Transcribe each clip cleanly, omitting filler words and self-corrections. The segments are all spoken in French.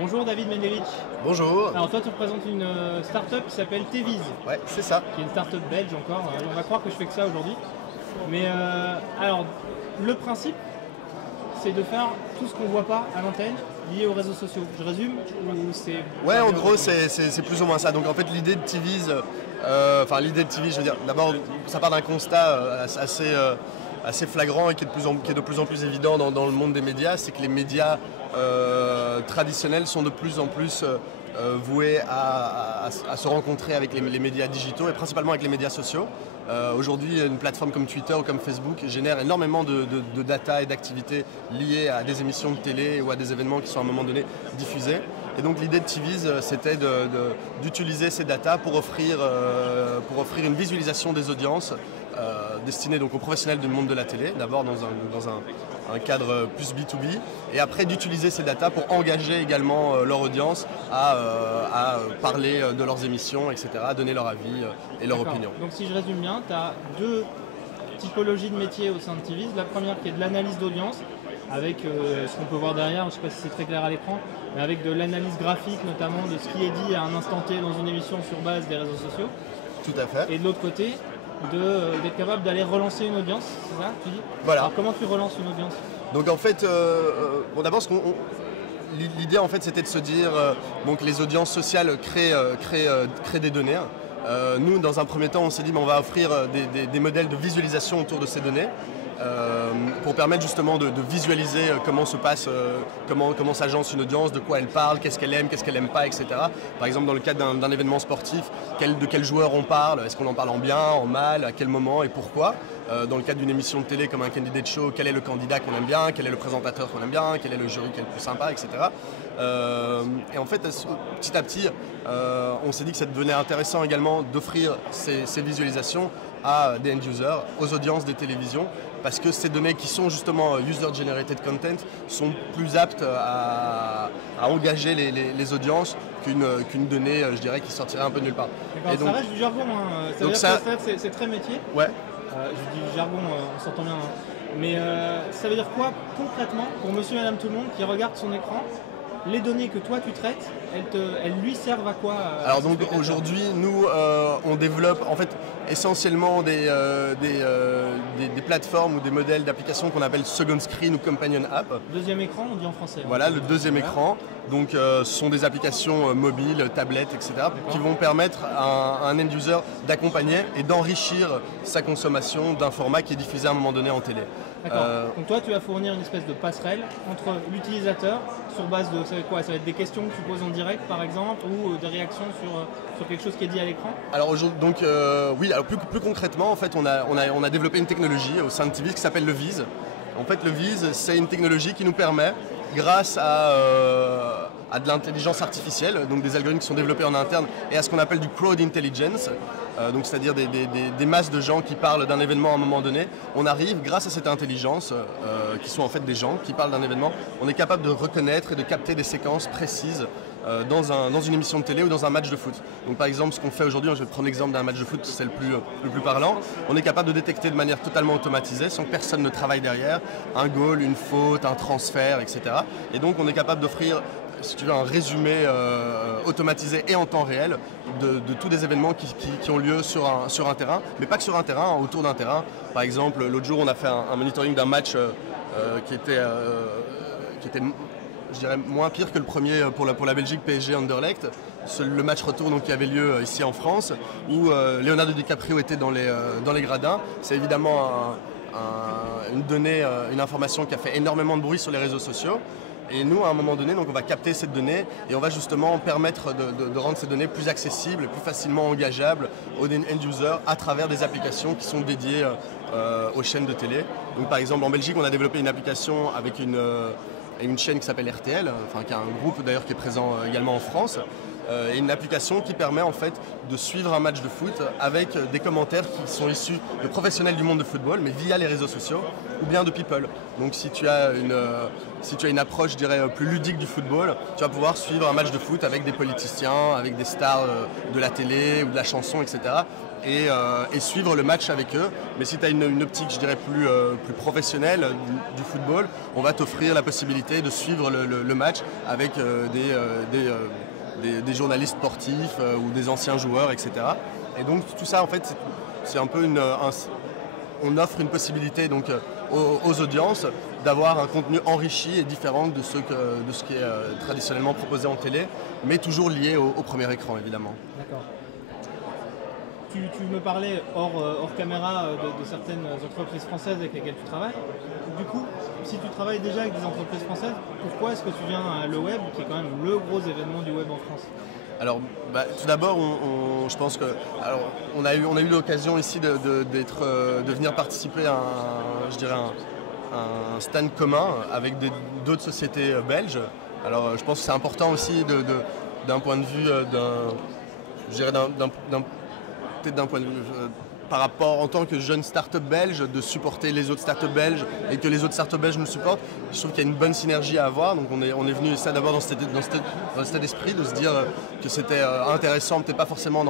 Bonjour David Mendevich. Bonjour. Alors toi tu représentes une start-up qui s'appelle Teviz. Ouais, c'est ça. Qui est une start-up belge encore. On va croire que je fais que ça aujourd'hui. Mais alors le principe c'est de faire tout ce qu'on ne voit pas à l'antenne lié aux réseaux sociaux. Je résume ou c'est... Ouais, en gros c'est plus ou moins ça. Donc en fait l'idée de Teviz, l'idée de Teviz, je veux dire, d'abord ça part d'un constat assez flagrant et qui est de plus en plus évident dans le monde des médias, c'est que les médias traditionnels sont de plus en plus voués à se rencontrer avec les médias digitaux et principalement avec les médias sociaux. Aujourd'hui, une plateforme comme Twitter ou comme Facebook génère énormément de data et d'activités liées à des émissions de télé ou à des événements qui sont à un moment donné diffusés. Et donc l'idée de Teviz, c'était d'utiliser ces datas pour offrir une visualisation des audiences destinée donc aux professionnels du monde de la télé, d'abord dans un cadre plus B2B, et après d'utiliser ces datas pour engager également leur audience à parler de leurs émissions, etc., à donner leur avis et leur opinion. Donc si je résume bien, tu as deux typologies de métiers au sein de Teviz. La première qui est de l'analyse d'audience, avec ce qu'on peut voir derrière, je ne sais pas si c'est très clair à l'écran, mais avec de l'analyse graphique notamment de ce qui est dit à un instant T dans une émission sur base des réseaux sociaux. Tout à fait. Et de l'autre côté, d'être capable d'aller relancer une audience, c'est ça tu dis? Voilà. Alors comment tu relances une audience? Donc en fait, d'abord l'idée en fait c'était de se dire que les audiences sociales créent des données. Nous dans un premier temps on s'est dit on va offrir des modèles de visualisation autour de ces données. Pour permettre justement de visualiser comment se passe, comment s'agence une audience, de quoi elle parle, qu'est-ce qu'elle aime pas, etc. Par exemple dans le cadre d'un événement sportif, de quel joueur on parle, est-ce qu'on en parle en bien, en mal, à quel moment et pourquoi. Dans le cadre d'une émission de télé comme un candidate show, quel est le candidat qu'on aime bien, quel est le présentateur qu'on aime bien, quel est le jury qui est le plus sympa, etc. Et en fait, petit à petit, on s'est dit que ça devenait intéressant également d'offrir ces visualisations à des end-users, aux audiences des télévisions, parce que ces données qui sont justement user-generated content sont plus aptes à engager les audiences qu'une donnée, je dirais, qui sortirait un peu de nulle part. Et donc, ça reste du jargon, hein. Ça veut dire que c'est très métier. Ouais. Je dis jargon, on s'entend bien. Hein. Mais ça veut dire quoi concrètement pour monsieur et madame tout le monde qui regarde son écran? Les données que toi tu traites, elles lui servent à quoi? Alors donc aujourd'hui, nous on développe en fait essentiellement des plateformes ou des modèles d'applications qu'on appelle second screen ou companion app. Deuxième écran, on dit en français. Voilà, le deuxième écran. Donc ce sont des applications mobiles, tablettes, etc. qui vont permettre à un end-user d'accompagner et d'enrichir sa consommation d'un format qui est diffusé à un moment donné en télé. D'accord. Donc toi tu vas fournir une espèce de passerelle entre l'utilisateur sur base de, ça va être quoi? Ça va être des questions que tu poses en direct par exemple ou des réactions sur quelque chose qui est dit à l'écran? Alors donc oui, alors plus concrètement en fait on a développé une technologie au sein de Teviz qui s'appelle le Viz. En fait le Viz c'est une technologie qui nous permet, grâce à de l'intelligence artificielle, donc des algorithmes qui sont développés en interne, et à ce qu'on appelle du crowd intelligence, donc c'est-à-dire des masses de gens qui parlent d'un événement à un moment donné, on arrive, grâce à cette intelligence, qui sont en fait des gens qui parlent d'un événement, on est capable de reconnaître et de capter des séquences précises dans une émission de télé ou dans un match de foot. Donc par exemple, ce qu'on fait aujourd'hui, je vais prendre l'exemple d'un match de foot, c'est le plus parlant, on est capable de détecter de manière totalement automatisée, sans que personne ne travaille derrière, un goal, une faute, un transfert, etc. Et donc on est capable d'offrir, si tu veux, un résumé automatisé et en temps réel de tous des événements qui ont lieu sur un terrain, mais pas que sur un terrain, autour d'un terrain. Par exemple, l'autre jour, on a fait un monitoring d'un match qui était je dirais moins pire que le premier pour la Belgique, PSG Anderlecht, le match retour donc, qui avait lieu ici en France, où Leonardo DiCaprio était dans les gradins. C'est évidemment une donnée, une information qui a fait énormément de bruit sur les réseaux sociaux. Et nous, à un moment donné, donc, on va capter cette donnée et on va justement permettre de rendre ces données plus accessibles, plus facilement engageables aux end-users à travers des applications qui sont dédiées aux chaînes de télé. Donc, par exemple, en Belgique, on a développé une application avec une chaîne qui s'appelle RTL, qui a un groupe d'ailleurs qui est présent également en France. Et une application qui permet en fait de suivre un match de foot avec des commentaires qui sont issus de professionnels du monde de football, mais via les réseaux sociaux ou bien de people. Donc si tu as une approche, je dirais, plus ludique du football, tu vas pouvoir suivre un match de foot avec des politiciens, avec des stars de la télé ou de la chanson, etc. et suivre le match avec eux. Mais si tu as une optique, je dirais, plus professionnelle du football, on va t'offrir la possibilité de suivre le match avec des journalistes sportifs ou des anciens joueurs, etc. Et donc tout ça, en fait, c'est un peu on offre une possibilité donc, aux audiences d'avoir un contenu enrichi et différent de ce qui est traditionnellement proposé en télé, mais toujours lié au premier écran, évidemment. D'accord. Tu me parlais hors caméra de certaines entreprises françaises avec lesquelles tu travailles. Du coup, si tu travailles déjà avec des entreprises françaises, pourquoi est-ce que tu viens à Le Web, qui est quand même le gros événement du web en France? Alors, tout d'abord, je pense que on a eu l'occasion ici de venir participer à un stand commun avec d'autres sociétés belges. Alors, je pense que c'est important aussi d'un point de vue peut-être d'un point de vue par rapport en tant que jeune start-up belge, de supporter les autres start-up belges et que les autres start-up belges nous supportent. Je trouve qu'il y a une bonne synergie à avoir. Donc on est venu ça d'abord dans cet état d'esprit de se dire que c'était intéressant, peut-être pas forcément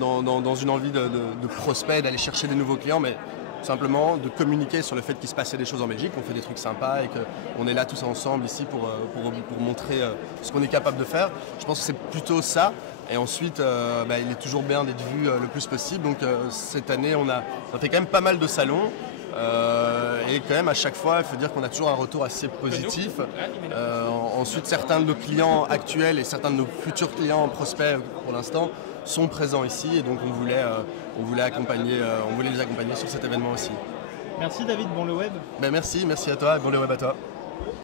dans une envie de prospect, d'aller chercher des nouveaux clients, mais simplement de communiquer sur le fait qu'il se passait des choses en Belgique, qu'on fait des trucs sympas et qu'on est là tous ensemble ici pour montrer ce qu'on est capable de faire. Je pense que c'est plutôt ça. Et ensuite, il est toujours bien d'être vu le plus possible. Donc cette année, on a fait quand même pas mal de salons. Et quand même, à chaque fois, il faut dire qu'on a toujours un retour assez positif. Ensuite, certains de nos clients actuels et certains de nos futurs clients prospects, pour l'instant, sont présents ici. Et donc, on voulait les accompagner sur cet événement aussi. Merci David, bon le web. Merci à toi, bon le web à toi.